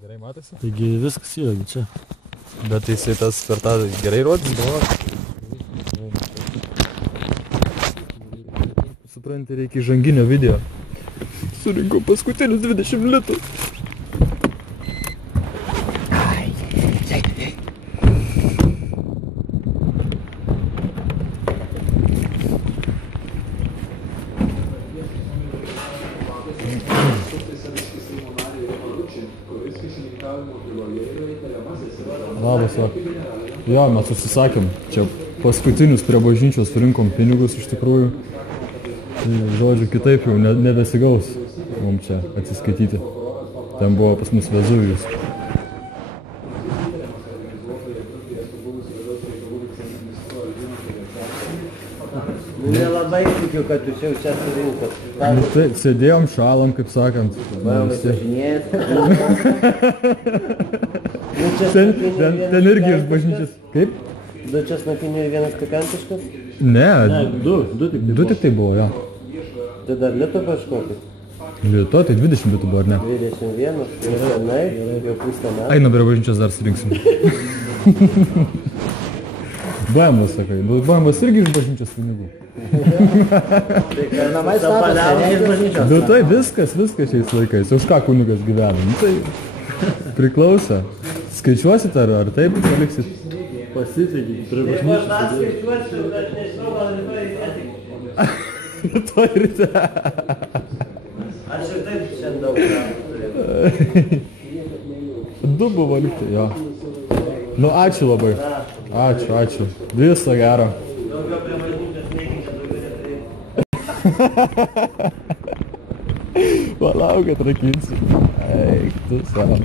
Gerai matėsi? Taigi viskas yra čia. Bet jisai tas per tą gerai rodys, galvoju. Supranti, reikia žanginio video. Surinkau paskutinius 20 litų. Labas, va. Jo, mes susisakėm. Čia paskutinius prie bažnyčios surinkom pinigus iš tikrųjų. Žodžiu, kitaip jau nebesigaus mums čia atsiskaityti. Ten buvo pas mus Vezuvijus. Nelabai tikiu, kad jūs jau čia surinkot. Nu, tai sėdėjom, šalam, kaip sakant. Vajomis važinėjat. Ten irgi iš bažnyčios. Kaip? 2 česnakinių ir 1 pikantiškas? Ne, Du tik tai buvo, jo. Tai dar litų kažkokį? Lieto, tai 20 litų buvo, ar ne? 21, senai, jau pusę metų. Eina prie bažnyčios dar surinksim. Baimas, sakai. Baimas irgi iš bažnyčios pinigų. Tai namai stapas iš bažnyčios. Nu tai viskas šiais laikais. Už ką kunigas gyvena? Nu tai priklauso. Skaičiuosit ar taip paliksit? Pasitikit, prie bažnyčios. Aš skaičiuosiu, bet nežinau, gal rytoj atik. Rytoj ryte. Aš ir taip šiandien daug turėjau. 2 buvo likti, jo. Nu ačiū labai. Ačiū. Viso gero. Daugiau prie bažnyčios neikite, daugiau neturėjau. Palauk, atrakinsiu. Eik, tu savo.